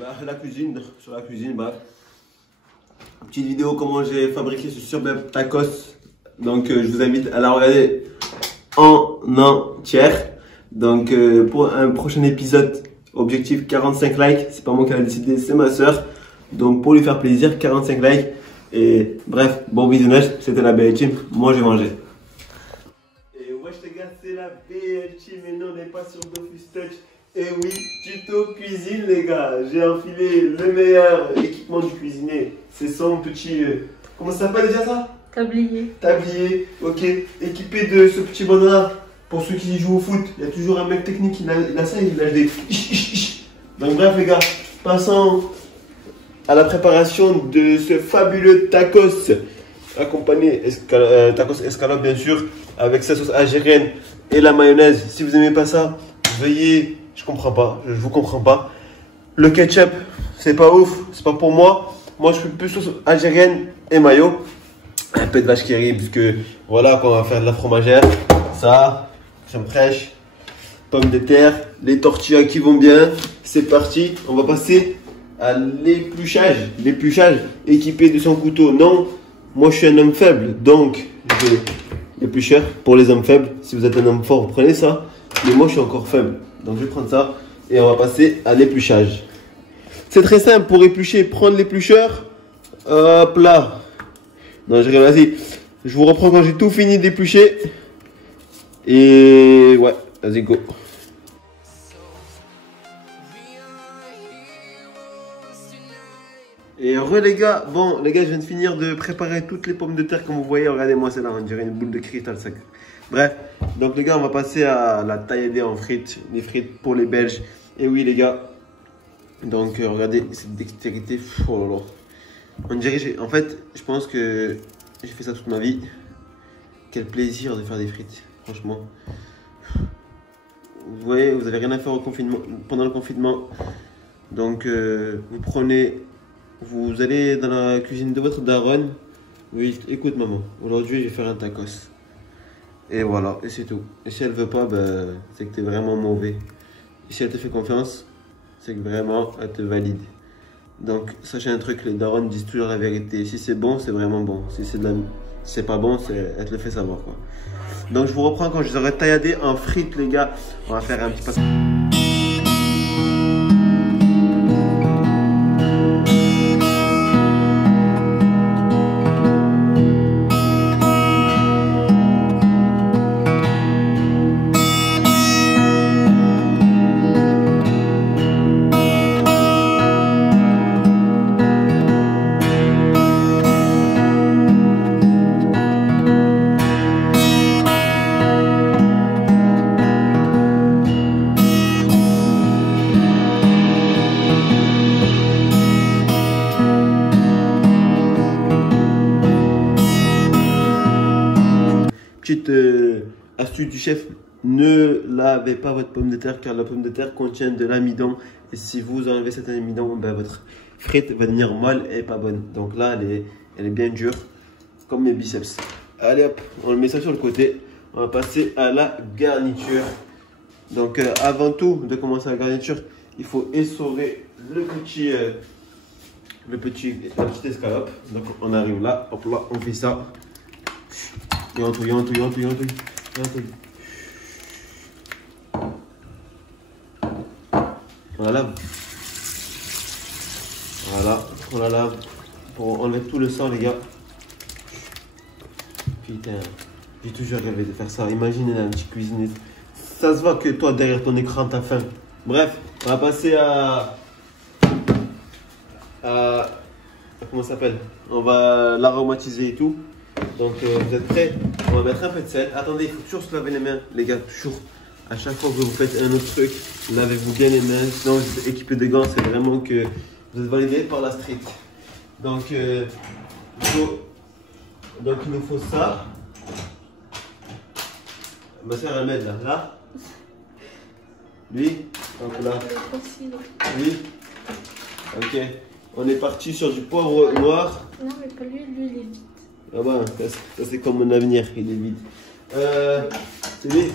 La cuisine, sur la cuisine, petite vidéo comment j'ai fabriqué ce superbe tacos. Donc je vous invite à la regarder en entière. Donc pour un prochain épisode, objectif 45 likes. C'est pas moi qui a décidé, c'est ma soeur. Donc pour lui faire plaisir, 45 likes. Et bref, bon visionnage, c'était la BL Team. Moi j'ai mangé. Et wesh les gars, c'est la BL Team et non, on n'est pas sur Dofus Touch. Et oui, tuto cuisine les gars. J'ai enfilé le meilleur équipement du cuisinier. C'est son petit... comment ça s'appelle déjà ça? Tablier. Tablier, ok. Équipé de ce petit bonheur. Pour ceux qui jouent au foot, il y a toujours un mec technique, il a ça, il lâche des... Donc bref les gars, passons à la préparation de ce fabuleux tacos. Accompagné, tacos escalope bien sûr, avec sa sauce algérienne et la mayonnaise. Si vous n'aimez pas ça, veuillez... Je comprends pas, je vous comprends pas. Le ketchup, c'est pas ouf, c'est pas pour moi. Moi je suis plus sauce algérienne et mayo. Un peu de vache qui rit, puisque voilà, quand on va faire de la fromagère. Ça, crème fraîche, pommes de terre, les tortillas qui vont bien. C'est parti, on va passer à l'épluchage. L'épluchage équipé de son couteau. Non, moi je suis un homme faible, donc je vais éplucher pour les hommes faibles. Si vous êtes un homme fort, vous prenez ça. Mais moi je suis encore faible, donc je vais prendre ça et on va passer à l'épluchage. C'est très simple pour éplucher, prendre l'éplucheur. Hop là. Non, je rigole, vas-y. Je vous reprends quand j'ai tout fini d'éplucher. Et ouais, vas-y, go. Et les gars, bon les gars, je viens de finir de préparer toutes les pommes de terre comme vous voyez. Regardez-moi celle-là, on dirait une boule de cristal sacré. Bref, donc les gars, on va passer à la tailler en frites, les frites pour les Belges. Et oui les gars, donc regardez cette dextérité, oh là là. On dirait, en fait, je pense que j'ai fait ça toute ma vie. Quel plaisir de faire des frites, franchement. Vous voyez, vous avez rien à faire au confinement, pendant le confinement. Donc vous prenez, vous allez dans la cuisine de votre daronne. Oui, écoute maman, aujourd'hui je vais faire un tacos. Et voilà, et c'est tout. Et si elle veut pas, ben, c'est que tu es vraiment mauvais. Et si elle te fait confiance, c'est que vraiment elle te valide. Donc sachez un truc, les darons disent toujours la vérité. Si c'est bon, c'est vraiment bon. Si c'est pas bon, elle te le fait savoir quoi. Donc je vous reprends quand je les aurai tailladés en frites les gars. On va faire un petit passage. Petite astuce du chef, ne lavez pas votre pomme de terre car la pomme de terre contient de l'amidon. Et si vous enlevez cet amidon, ben, votre frite va devenir molle et pas bonne. Donc là, elle est bien dure, comme mes biceps. Allez hop, on met ça sur le côté. On va passer à la garniture. Donc avant tout de commencer la garniture, il faut essorer la petite escalope. Donc on arrive là, hop là, on fait ça. Et on touille. On la lave. Voilà, on la lave pour enlever tout le sang les gars. Putain, j'ai toujours rêvé de faire ça. Imaginez la petite cuisine. Ça se voit que toi derrière ton écran t'as faim. Bref, on va passer à comment ça s'appelle? On va l'aromatiser et tout. Donc vous êtes prêts? On va mettre un peu de sel. Attendez, il faut toujours se laver les mains, les gars. Toujours. À chaque fois que vous faites un autre truc, lavez-vous bien les mains. Sinon, vous êtes équipé de gants, c'est vraiment que vous êtes validé par la street. Donc, il nous faut ça. Ma soeur, elle m'aide là. Lui. Donc là. Lui. Ok. On est parti sur du poivre noir. Non, mais pas lui, lui il est vide. Ah bah, ça c'est comme mon avenir, il est vide. C'est lui.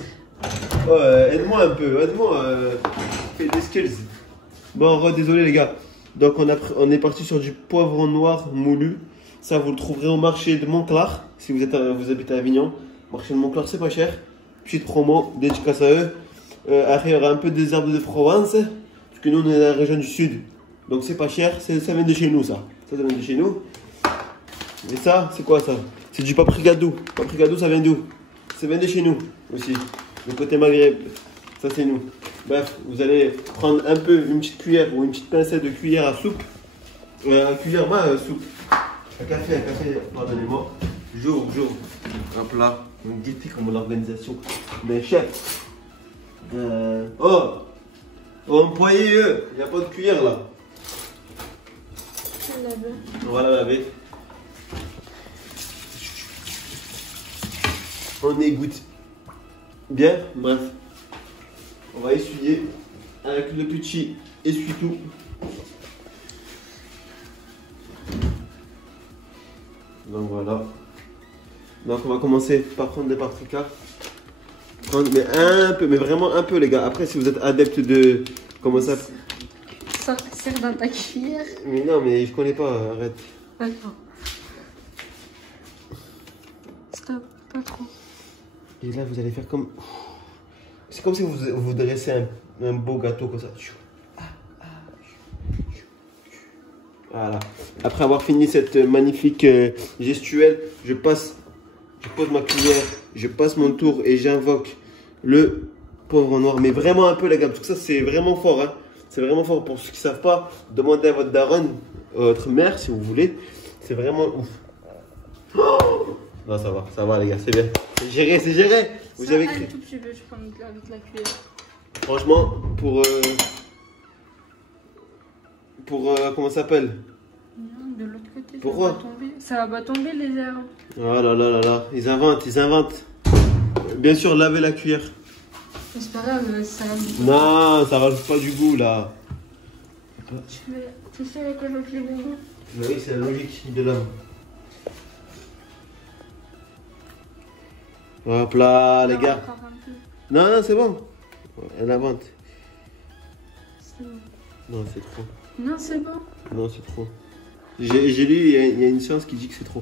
Oh, aide-moi un peu, aide-moi. Fais des skills. Bon, désolé les gars. Donc on est parti sur du poivron noir moulu. Ça, vous le trouverez au marché de Montclar, si vous habitez à Avignon. Marché de Montclar, c'est pas cher. Petite promo, dédicace à eux. Après, il y aura un peu des herbes de Provence, parce que nous, on est dans la région du sud. Donc c'est pas cher, ça vient de chez nous, ça. Ça vient de chez nous. Et ça, c'est quoi ça? C'est du paprika doux. Paprika doux, ça vient d'où? Ça vient de chez nous aussi. Le côté Maghreb, ça c'est nous. Bref, vous allez prendre un peu, une petite cuillère ou une petite pincée de cuillère à soupe. Cuillère, soupe. Un café, pardonnez-moi. J'ouvre. Hop là. Donc dites comment l'organisation. Mais chef. Oh, employé, il n'y a pas de cuillère là. On va la laver. On égoutte bien, bref. On va essuyer avec le petit essuie-tout. Donc voilà. Donc on va commencer par prendre des paprikas. Mais un peu, mais vraiment un peu les gars. Après si vous êtes adepte de... Comment ça? Ça sert dans ta cuillère. Mais non mais je connais pas, arrête. Attends. Stop, pas trop. Et là vous allez faire comme... C'est comme si vous dressez un beau gâteau comme ça. Voilà. Après avoir fini cette magnifique gestuelle, je pose ma cuillère, je passe mon tour et j'invoque le poivron noir. Mais vraiment un peu les gars, parce que ça c'est vraiment fort. Hein. C'est vraiment fort. Pour ceux qui ne savent pas, demandez à votre daronne, votre mère si vous voulez. C'est vraiment ouf. Oh non ça va les gars, c'est bien. C'est géré. Vous avez écrit. Tout petit peu, je prends avec la cuillère. Franchement, pour comment ça s'appelle? Non, de l'autre côté. Pourquoi? Ça va pas tomber les herbes. Oh là. Ils inventent. Bien sûr, lavez la cuillère. C'est pas grave, ça va. Non, ça rajoute pas du goût là. Tu sais avec quoi je fais le goût? Oui, c'est la logique de l'homme. Hop là, les gars. Non, c'est bon. Elle invente. C'est bon. Non, c'est trop. Non, c'est bon. Non, c'est trop. J'ai lu, il y a une science qui dit que c'est trop.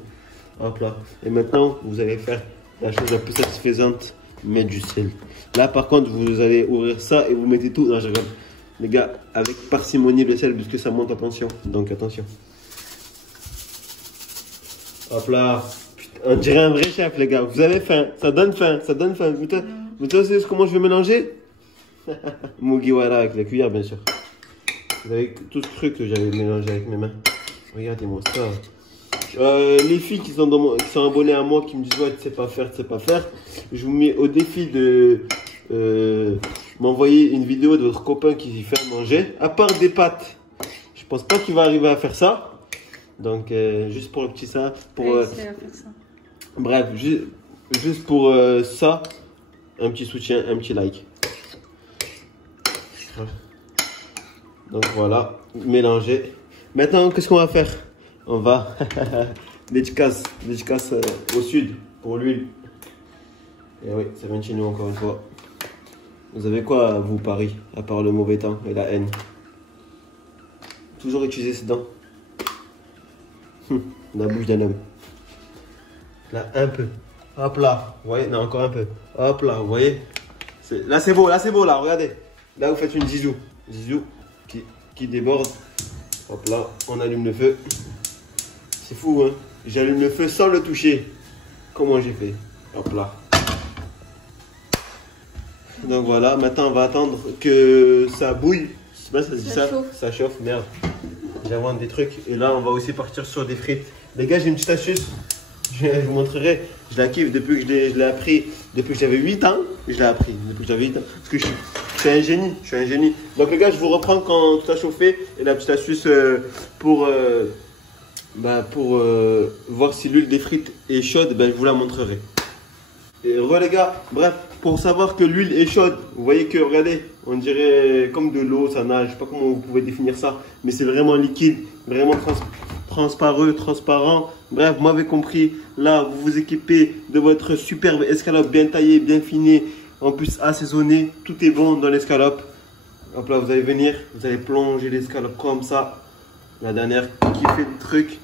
Hop là. Et maintenant, vous allez faire la chose la plus satisfaisante, mettre du sel. Là, par contre, vous allez ouvrir ça et vous mettez tout. Non, je regarde. Les gars, avec parcimonie le sel, puisque ça monte en tension. Donc, attention. Hop là. Putain, on dirait un vrai chef, les gars. Vous avez faim. Ça donne faim. Mais toi, c'est comment je vais mélanger? Mugiwara avec la cuillère, bien sûr. Vous avez tous cru que j'avais mélangé avec mes mains. Regardez-moi ça. Les filles qui sont abonnées à moi, qui me disent ouais, tu sais pas faire, je vous mets au défi de m'envoyer une vidéo de votre copain qui fait à manger. À part des pâtes, je pense pas qu'il va arriver à faire ça. Donc, juste pour le petit ça. Bref, juste pour ça, un petit soutien, un petit like. Donc voilà, mélanger. Maintenant, qu'est-ce qu'on va faire? On va dédicace au sud pour l'huile. Et oui, ça vient de chez nous encore une fois. Vous avez quoi, vous, Paris, à part le mauvais temps et la haine? Toujours utiliser ses dents. La bouche d'un homme. Là, un peu. Hop là, vous voyez? Non, encore un peu. Hop là, vous voyez? Là, c'est beau, là, regardez. Là, vous faites une zizou. Zizou qui déborde. Hop là, on allume le feu. C'est fou, hein? J'allume le feu sans le toucher. Comment j'ai fait? Hop là. Donc voilà, maintenant on va attendre que ça bouille. Je sais pas si ça se dit ça. Ça chauffe, merde. J'invente des trucs. Et là, on va aussi partir sur des frites. Les gars, j'ai une petite astuce. Je vous montrerai. Je la kiffe depuis que je l'ai appris. Depuis que j'avais 8 ans, je l'ai appris. Depuis que j'avais 8 ans. Parce que je suis un génie. Donc les gars, je vous reprends quand tout a chauffé. Et la petite astuce pour voir si l'huile des frites est chaude, je vous la montrerai. Et les gars, bref, pour savoir que l'huile est chaude, vous voyez que, regardez, on dirait comme de l'eau, ça nage. Je sais pas comment vous pouvez définir ça, mais c'est vraiment liquide, vraiment transparent. Bref, vous m'avez compris. Là, vous vous équipez de votre superbe escalope bien taillée, bien finée, en plus assaisonnée. Tout est bon dans l'escalope. Hop là, vous allez venir, vous allez plonger l'escalope comme ça. la dernière qui fait le truc,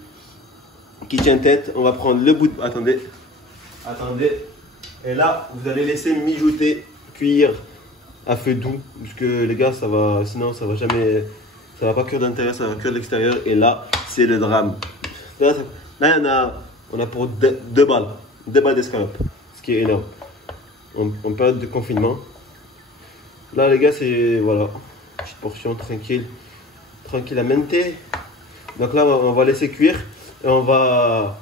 qui tient tête. On va prendre le bout de... Attendez. Et là, vous allez laisser mijoter, cuire à feu doux. Parce que les gars, ça va... Sinon, ça va jamais... Ça va pas cuire d'intérieur, ça va cuire de l'extérieur. Et là, c'est le drame. Là, on a pour 2 balles. 2 balles d'escalope. Ce qui est énorme. En période de confinement. Là, les gars, c'est... Voilà. Petite portion, tranquille. Tranquille à menter. Donc là, on va laisser cuire. Et on va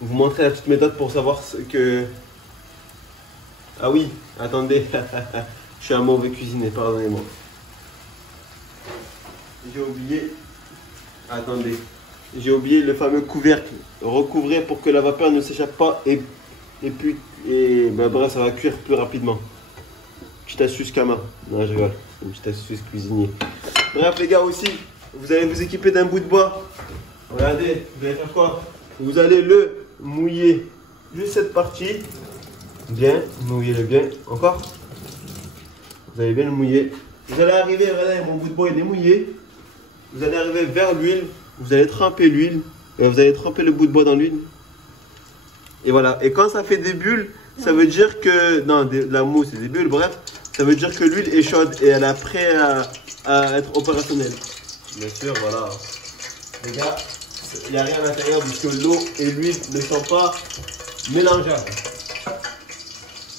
vous montrer la petite méthode pour savoir ce que... Ah oui, attendez. Je suis un mauvais cuisinier, pardonnez-moi. J'ai oublié... Attendez. J'ai oublié le fameux couvercle. Recouvrir pour que la vapeur ne s'échappe pas. Et puis... bref, ça va cuire plus rapidement. Petite astuce Kama. Non, je rigole. C'est une petite astuce cuisinier. Bref, les gars, aussi, vous allez vous équiper d'un bout de bois. Regardez, vous allez faire quoi? Vous allez le mouiller. Juste cette partie. Bien, mouillez-le bien. Encore. Vous allez bien le mouiller. Vous allez arriver, regardez, mon bout de bois il est mouillé. Vous allez arriver vers l'huile. Vous allez tremper l'huile. Vous allez tremper le bout de bois dans l'huile. Et voilà. Et quand ça fait des bulles, ça veut dire que... Non, la mousse et des bulles, bref. Ça veut dire que l'huile est chaude et elle est prête à être opérationnelle. Bien sûr, voilà. Les gars, il n'y a rien à l'intérieur puisque l'eau et l'huile ne sont pas mélangeables.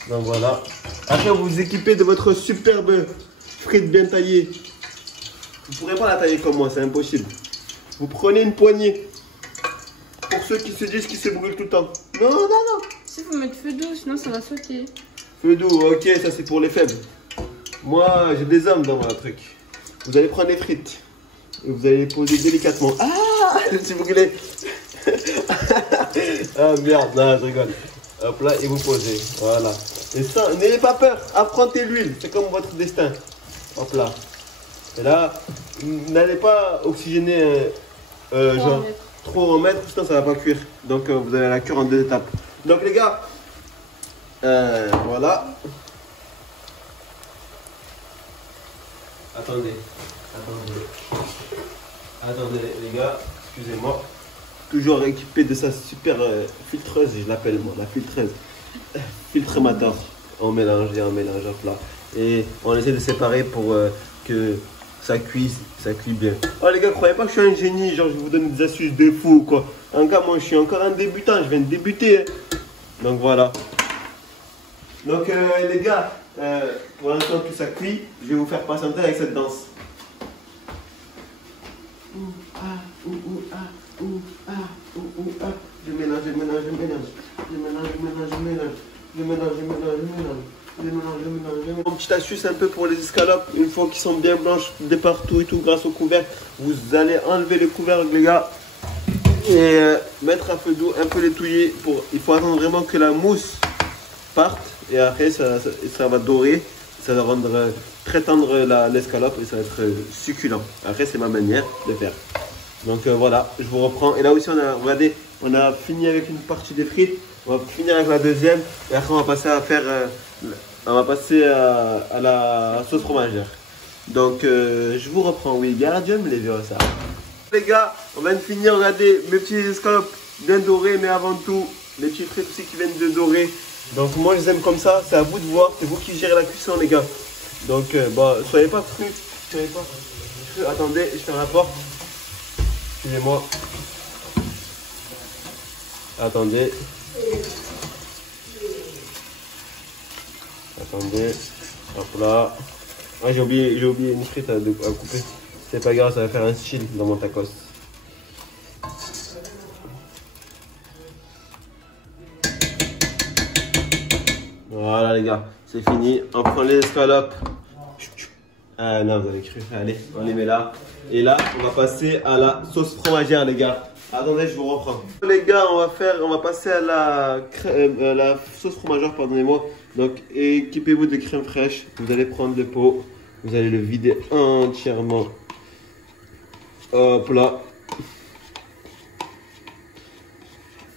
Donc voilà. Après, vous vous équipez de votre superbe frite bien taillée. Vous ne pourrez pas la tailler comme moi, c'est impossible. Vous prenez une poignée. Pour ceux qui se disent qu'ils se brûlent tout le temps. Non. Il faut mettre feu doux, sinon ça va sauter. Feu doux, ok, ça c'est pour les faibles. Moi, j'ai des hommes dans mon truc. Vous allez prendre les frites. Et vous allez les poser délicatement. Ah, je suis brûlé. Ah merde, non, je rigole. Hop là, et vous posez. Voilà. Et ça, n'ayez pas peur. Affrontez l'huile. C'est comme votre destin. Hop là. Et là, n'allez pas oxygéner genre trop en mettre, sinon ça va pas cuire. Donc vous allez la cuire en 2 étapes. Donc les gars, voilà. Attendez les gars, excusez-moi. Toujours équipé de sa super filtreuse, je l'appelle moi, la filtreuse. Filtremator. On mélange hop là. Et on essaie de séparer pour que ça cuise bien. Oh les gars, croyez pas que je suis un génie, genre je vous donne des astuces de fou ou quoi. En gars, moi je suis encore un débutant, je viens de débuter. Hein. Donc voilà. Donc les gars, pour l'instant que ça cuit, je vais vous faire patienter avec cette danse. Je mélange. Une petite astuce un peu pour les escalopes, une fois qu'ils sont bien blanches de partout et tout grâce au couvercle, vous allez enlever le couvercle les gars et mettre à feu doux, un peu l'étouiller. Il faut attendre vraiment que la mousse parte et après ça va dorer, ça va rendre très tendre l'escalope et ça va être succulent. Après c'est ma manière de faire. Donc voilà, je vous reprends. Et là aussi regardez, on a fini avec une partie des frites. On va finir avec la deuxième et après on va passer à faire à la sauce fromagère. Donc je vous reprends, oui, bien Dieu me les vieux ça. Les gars, on vient de finir, regardez mes petits escalopes bien dorés, mais avant tout les petits frites aussi qui viennent de dorer. Donc moi je les aime comme ça, c'est à vous de voir, c'est vous qui gérez la cuisson les gars. Donc soyez pas cru, attendez, je ferme la porte. Excusez-moi. Attendez. Hop là. Ah, j'ai oublié une frite à couper. C'est pas grave, ça va faire un style dans mon tacos. Voilà les gars, c'est fini. On prend les escalopes. Ah non, vous avez cru. Allez, on les met là. Et là, on va passer à la sauce fromagère les gars. Attendez, je vous reprends. Les gars, on va passer à la sauce fromagère, pardonnez-moi. Donc, équipez-vous de crème fraîche. Vous allez prendre le pot. Vous allez le vider entièrement. Hop là.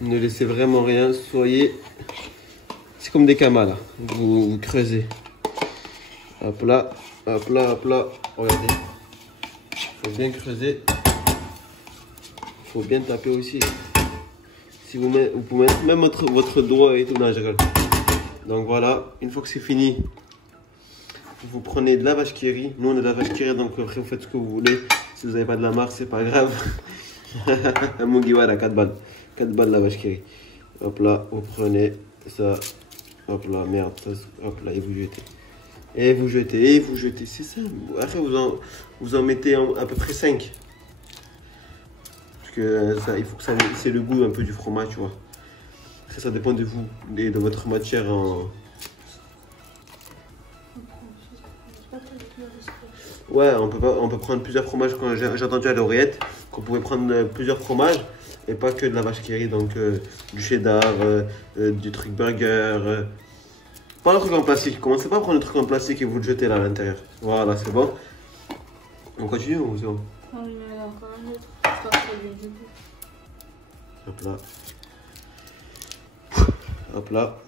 Ne laissez vraiment rien. Soyez... C'est comme des camas là. Vous creusez. Hop là. Regardez. Il faut bien creuser. faut bien taper aussi. Si vous pouvez mettre même votre doigt et tout. Non, je rigole. Donc voilà, une fois que c'est fini, vous prenez de la vache qui rit. Nous on a de la vache qui rit, donc après vous faites ce que vous voulez. Si vous n'avez pas de la marque, c'est pas grave. Mon guiwara, 4 balles. 4 balles la vache qui rit. Hop là, vous prenez ça. Hop là, merde. Ça, hop là, et vous jetez. Et vous jetez, et vous jetez. C'est ça. Après, vous en mettez à peu près 5. Parce que ça, il faut que ça c'est le goût un peu du fromage, tu vois. Après, ça dépend de vous et de votre matière en. Ouais, on peut prendre plusieurs fromages. Quand j'ai entendu à l'oreillette qu'on pouvait prendre plusieurs fromages et pas que de la vache qui rit, donc du cheddar, du truc burger. Pas le truc en plastique. Commencez pas à prendre le truc en plastique et vous le jetez là à l'intérieur. Voilà, c'est bon. On continue ou c'est bon? Non, il y en a encore un autre. C'est pas très bien du coup. Hop là. Hop là.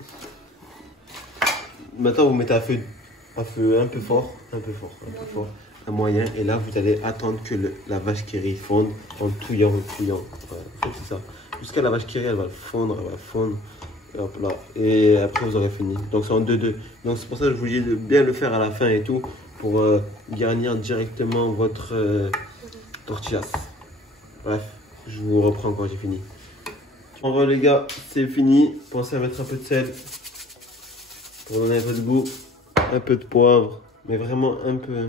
Maintenant, vous mettez à feu un peu fort, un moyen. Et là, vous allez attendre que la vache qui rit fonde en touillant. Ouais, c'est ça. Jusqu'à la vache qui rit, elle va fondre, Et hop là. Et après, vous aurez fini. Donc, c'est en 2-2. Donc, c'est pour ça que je vous dis de bien le faire à la fin et tout. Pour garnir directement votre tortillas. Bref, je vous reprends quand j'ai fini. En vrai, les gars, c'est fini. Pensez à mettre un peu de sel pour donner un peu de goût. Un peu de poivre, mais vraiment un peu. Hein.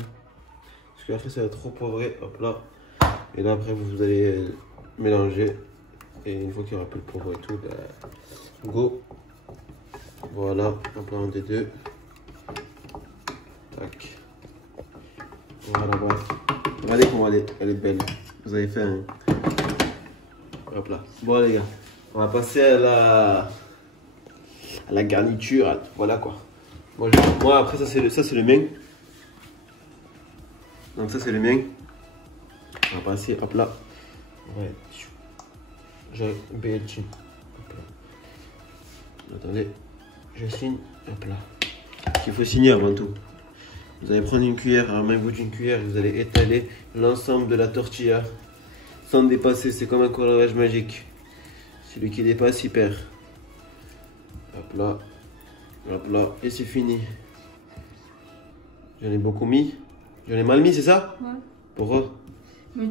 Parce que après, ça va trop poivré. Hop là. Et là, après, vous allez mélanger. Et une fois qu'il y aura un peu de poivre et tout, bah, go. Voilà, hop là, un des deux. Tac. Voilà, bref. Regardez comment elle est belle. Vous avez fait un. Hop là. Bon, les gars, on va passer à la garniture. Voilà quoi. Moi après, ça c'est le mien. Donc, ça c'est le mien. On va passer, hop là. Ouais. J'ai BLT. Attendez. Je signe. Hop là. Il faut signer avant tout. Vous allez prendre une cuillère, à main bout d'une cuillère, vous allez étaler l'ensemble de la tortilla sans dépasser. C'est comme un coloriage magique. Celui qui dépasse, il perd. Hop là. Hop là. Et c'est fini. J'en ai beaucoup mis. J'en ai mal mis, c'est ça? Ouais. Pourquoi? Mais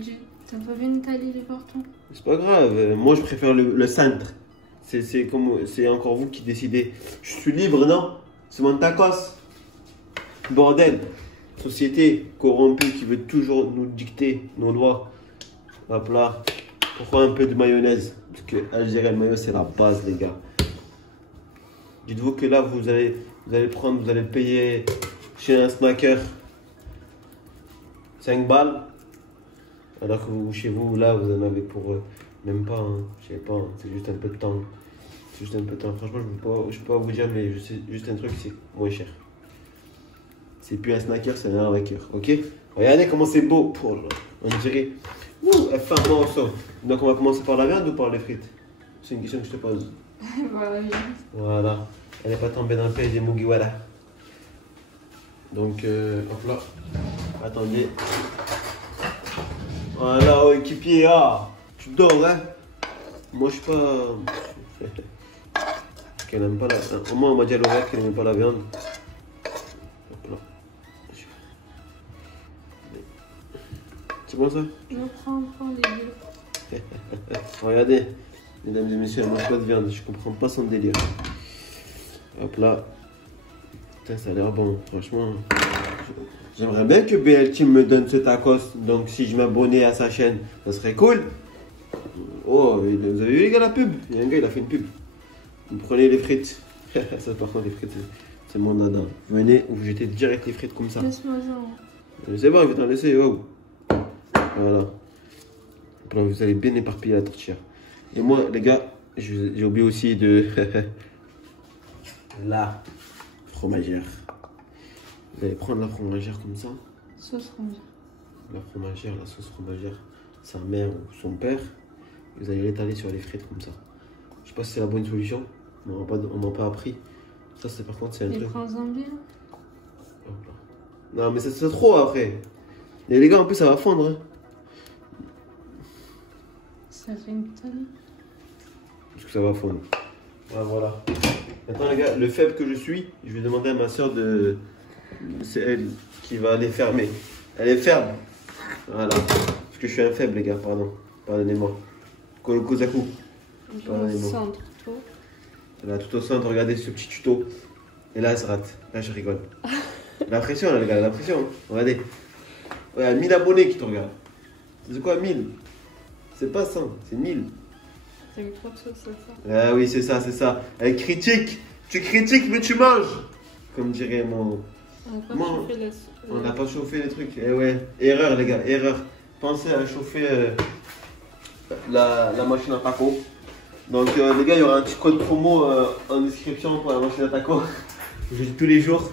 t'as pas bien étalé les cartons. C'est pas grave. Moi, je préfère le centre. C'est encore vous qui décidez. Je suis libre, non? C'est mon tacos. Bordel. Société corrompue qui veut toujours nous dicter nos lois. Hop là. Pourquoi un peu de mayonnaise? Parce que Algérie, le mayo, c'est la base, les gars. Dites-vous que là, vous allez payer chez un snacker 5 balles. Alors que chez vous, là, vous en avez pour même pas, hein, je sais pas, hein, c'est juste un peu de temps. C'est juste un peu de temps. Franchement, je peux pas vous dire, mais je sais juste un truc, c'est moins cher. C'est plus un snacker, c'est un arnaqueur, ok? Regardez comment c'est beau. Oh, on dirait. Ouh, elle fait un morceau. Donc, on va commencer par la viande ou par les frites? C'est une question que je te pose. Voilà. Voilà. Elle n'est pas tombée dans le piège des Mugiwara. Donc, hop là. Attendez. Voilà, oh, équipier, ah, tu dors, hein? Moi, je suis pas. Qu'elle n'aime pas la. Au moins, on m'a dit à l'oreille qu'elle n'aime pas la viande. Hop là. C'est bon ça? Je prends les deux. Regardez, mesdames et messieurs, elle mange pas de viande. Je comprends pas son délire. Hop là. Putain, ça a l'air bon, franchement. J'aimerais bien que BL Team me donne ce tacos. Donc, si je m'abonnais à sa chaîne, ça serait cool. Oh, vous avez vu les gars la pub? Il y a un gars, il a fait une pub. Vous prenez les frites. Ça, par contre, les frites, c'est mon nada. Venez, vous jetez direct les frites comme ça. Laisse-moi ça. C'est bon, je vais t'en laisser. Oh. Voilà. Après, vous allez bien éparpiller la tortilla. Et moi, les gars, j'ai oublié aussi de la fromagère. Vous allez prendre la fromagère comme ça. Sauce fromagère. La fromagère, la sauce fromagère, sa mère ou son père. Vous allez l'étaler sur les frites comme ça. Je sais pas si c'est la bonne solution. On m'a pas appris. Ça, c'est par contre, c'est un truc. Prends-en bien. Non, mais c'est trop après. Et les gars, en plus, ça va fondre. Hein. Ça fait une tonne. Parce que ça va fondre. Ouais, voilà. Maintenant les gars, le faible que je suis, je vais demander à ma soeur de... C'est elle qui va les fermer. Elle est ferme. Voilà. Parce que je suis un faible les gars, pardon. Pardonnez-moi. Kozaku. Je me centre tout. Là, tout au centre, regardez ce petit tuto. Et là, elle se rate. Là, je rigole. La pression, là, les gars, la pression. Regardez. Il y a 1000 abonnés qui te regardent. C'est quoi 1000? C'est pas 100, c'est 1000. T'as eu trop de sauce, c'est ça? Ah oui, c'est ça, c'est ça. Elle critique. Tu critiques, mais tu manges. Comme dirait mon... On n'a pas chauffé les trucs. Eh ouais. Erreur, les gars, erreur. Pensez à chauffer la machine à taco. Donc, les gars, il y aura un petit code promo en description pour la machine à taco. Je dis tous les jours.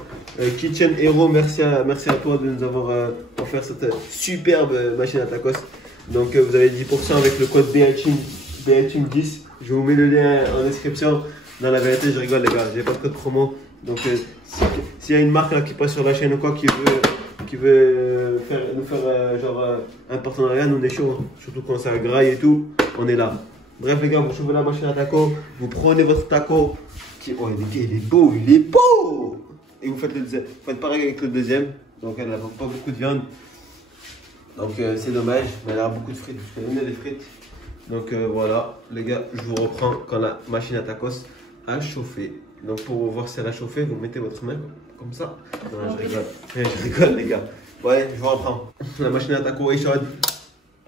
Kitchen Hero, merci à toi de nous avoir offert cette superbe machine à tacos. Donc, vous avez 10% avec le code BHIM10. Je vous mets le lien en description. Dans la vérité, je rigole, les gars. J'ai pas de code promo. Donc, s'il y a une marque là, qui passe sur la chaîne ou quoi, qui veut nous faire genre un partenariat, nous on est chaud. Hein. Surtout quand ça graille et tout, on est là. Bref, les gars, vous chauffez la machine à taco. Vous prenez votre taco. Oh, il est beau, il est beau! Et vous faites le deuxième. Vous faites pareil avec le deuxième. Donc, elle n'a pas beaucoup de viande. Donc, c'est dommage. Mais elle a beaucoup de frites. Je connais les frites. Donc, voilà. Les gars, je vous reprends quand la machine à tacos a chauffé. Donc, pour voir si elle a chauffé, vous mettez votre main comme ça. Non, je rigole. Je rigole, les gars. Ouais, je vous reprends. La machine à taco est chaude.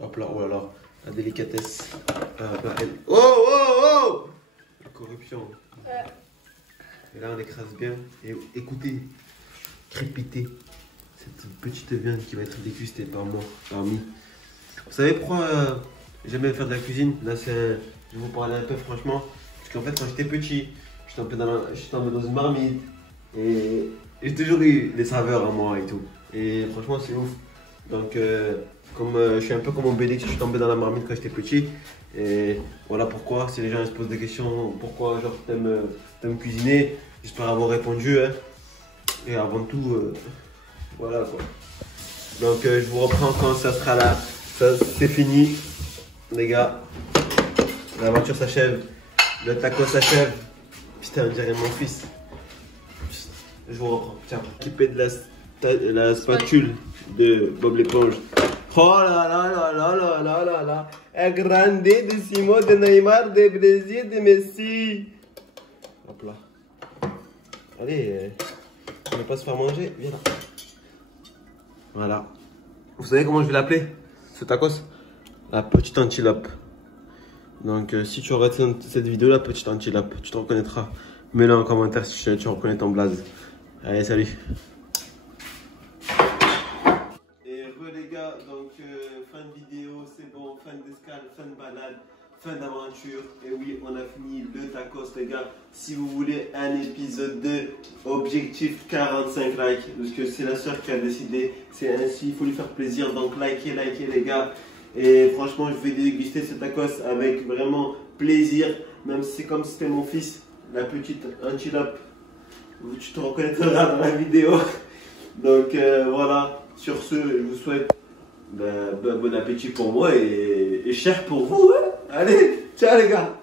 Hop là, oh là là. La délicatesse. Oh, oh, oh! La corruption. Et là, on écrase bien. Et écoutez, crépiter cette petite viande qui va être dégustée par moi, parmi. Vous savez pourquoi j'aime bien faire de la cuisine? Là, je vais vous parler un peu franchement. Parce qu'en fait, quand j'étais petit, j'étais tombé dans une marmite. Et j'ai toujours eu les saveurs à moi et tout. Et franchement, c'est ouf. Donc, je suis un peu comme Obélix, je suis tombé dans la marmite quand j'étais petit. Et voilà pourquoi, si les gens se posent des questions, pourquoi genre t'aimes cuisiner, j'espère avoir répondu. Hein. Et avant tout, voilà quoi. Donc je vous reprends quand ça sera là. Ça, c'est fini, les gars. L'aventure s'achève, le taco s'achève. Putain, on dirait mon fils. Je vous reprends, tiens. Équipé de la spatule de Bob l'éponge. Oh là là là là là là là là. El grande de Simon, de Neymar, de Brésil, de Messi. Hop là. Allez, on ne va pas se faire manger. Viens là. Voilà. Vous savez comment je vais l'appeler, ce tacos? La petite antilope. Donc, si tu regardes cette vidéo, la petite antilope, tu te reconnaîtras. Mets-le en commentaire si tu reconnais ton blaze. Allez, salut. Donc fin de vidéo, c'est bon, fin d'escale, fin de balade, fin d'aventure. Et oui, on a fini le tacos, les gars. Si vous voulez un épisode 2, objectif 45 likes, parce que c'est la soeur qui a décidé, c'est ainsi, il faut lui faire plaisir. Donc likez les gars. Et franchement, je vais déguster ce tacos avec vraiment plaisir, même si c'est comme si c'était mon fils, la petite antilope. Tu te reconnaîtras dans la vidéo. Donc voilà, sur ce, je vous souhaite bon appétit pour moi et cher pour vous. Hein. Allez, ciao les gars.